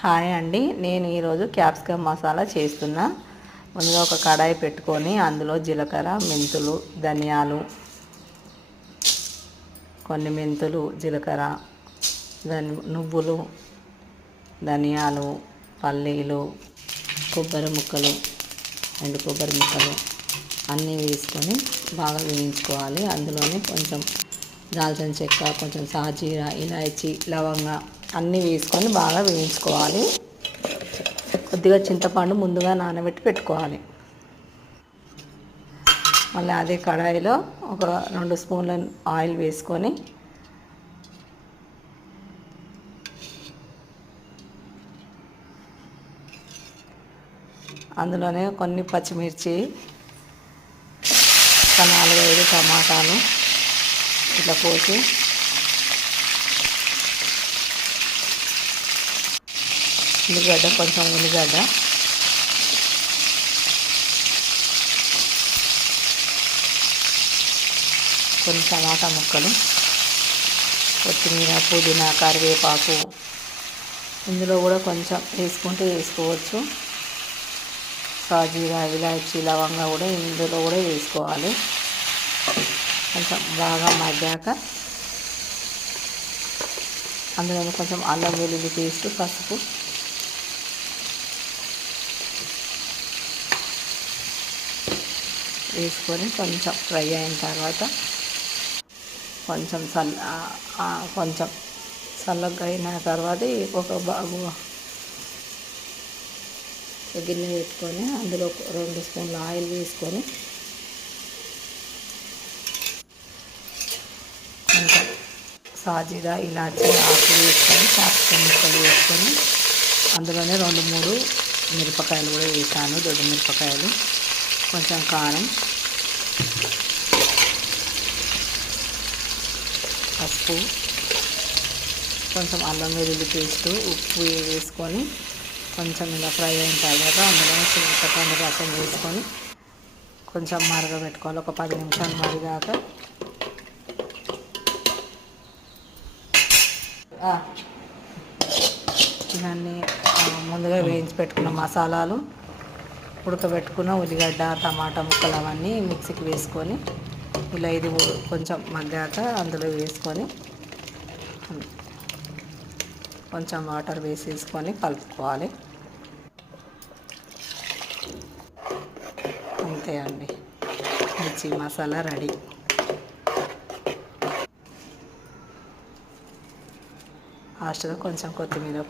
Hi అండి, నేను ఈరోజు క్యాప్సికమ్ మసాలా చేస్తున్నా. ముందుగా ఒక కడాయి పెట్టుకొని అందులో జీలకర్ర, మెంతులు, ధనియాలు, కొన్ని మెంతులు, జీలకర్ర, నువ్వులు, ధనియాలు, పల్లీలు, కొబ్బరి ముక్కలు, ఎండు కొబ్బరి ముక్కలు అన్నీ వేసుకొని బాగా వేయించుకోవాలి. అందులోనే కొంచెం దాల్చిన చెక్క, కొంచెం సాజీరా, ఇలాచి, లవంగ అన్నీ వేసుకొని బాగా వేయించుకోవాలి. కొద్దిగా చింతపండు ముందుగా నానబెట్టి పెట్టుకోవాలి. మళ్ళీ అదే కడాయిలో ఒక 2 స్పూన్ల ఆయిల్ వేసుకొని అందులోనే కొన్ని పచ్చిమిర్చి, ఒక 4-5 టమాటాలు ఇట్లా కోసి ఉల్లిగడ్డ, కొంచెం ఉల్లిగడ్డ, కొన్ని టమాటా ముక్కలు, కొత్తిమీర, పుదీనా, కరివేపాకు ఇందులో కూడా కొంచెం వేసుకుంటే వేసుకోవచ్చు. సాజీరా, ఇలాచి, లవంగా కూడా ఇందులో కూడా వేసుకోవాలి. కొంచెం బాగా మగ్గాక అందులో కొంచెం అల్లం వెల్లుల్లి పేస్ట్, పసుపు వేసుకొని కొంచెం ఫ్రై అయిన తర్వాత కొంచెం చల్లగా అయిన తర్వాత ఒక గిన్నె పెట్టుకొని అందులో 2 స్పూన్ల ఆయిల్ వేసుకొని కొంచెం సాజీరా, ఇలాచి ఆకు వేసుకొని క్యాప్సికమ్ ముక్కలు వేసుకొని అందులోనే 2-3 మిరపకాయలు కూడా వేసాను, దొడ్డు మిరపకాయలు, కొంచెం కారం, పసుపు, కొంచెం అల్లం వెల్లుల్లి పేస్టు, ఉప్పు వేసుకొని కొంచెం ఇలా ఫ్రై అయిన తర్వాత అందులో చింతపండు రసం వేసుకొని కొంచెం మరగబెట్టుకోవాలి. ఒక 10 నిమిషాలు మరిగాక ఇవన్నీ ముందుగా వేయించి పెట్టుకున్న మసాలాలు, ఉడకబెట్టుకున్న ఉల్లిగడ్డ, టమాటా ముక్కలు అవన్నీ మిక్సీకి వేసుకొని ఇలా ఇది కొంచెం మగ్గాక అందులో వేసుకొని కొంచెం వాటర్ వేసేసుకొని కలుపుకోవాలి. అంతే అండి, మిర్చి మసాలా రెడీ. లాస్ట్గా కొంచెం కొత్తిమీర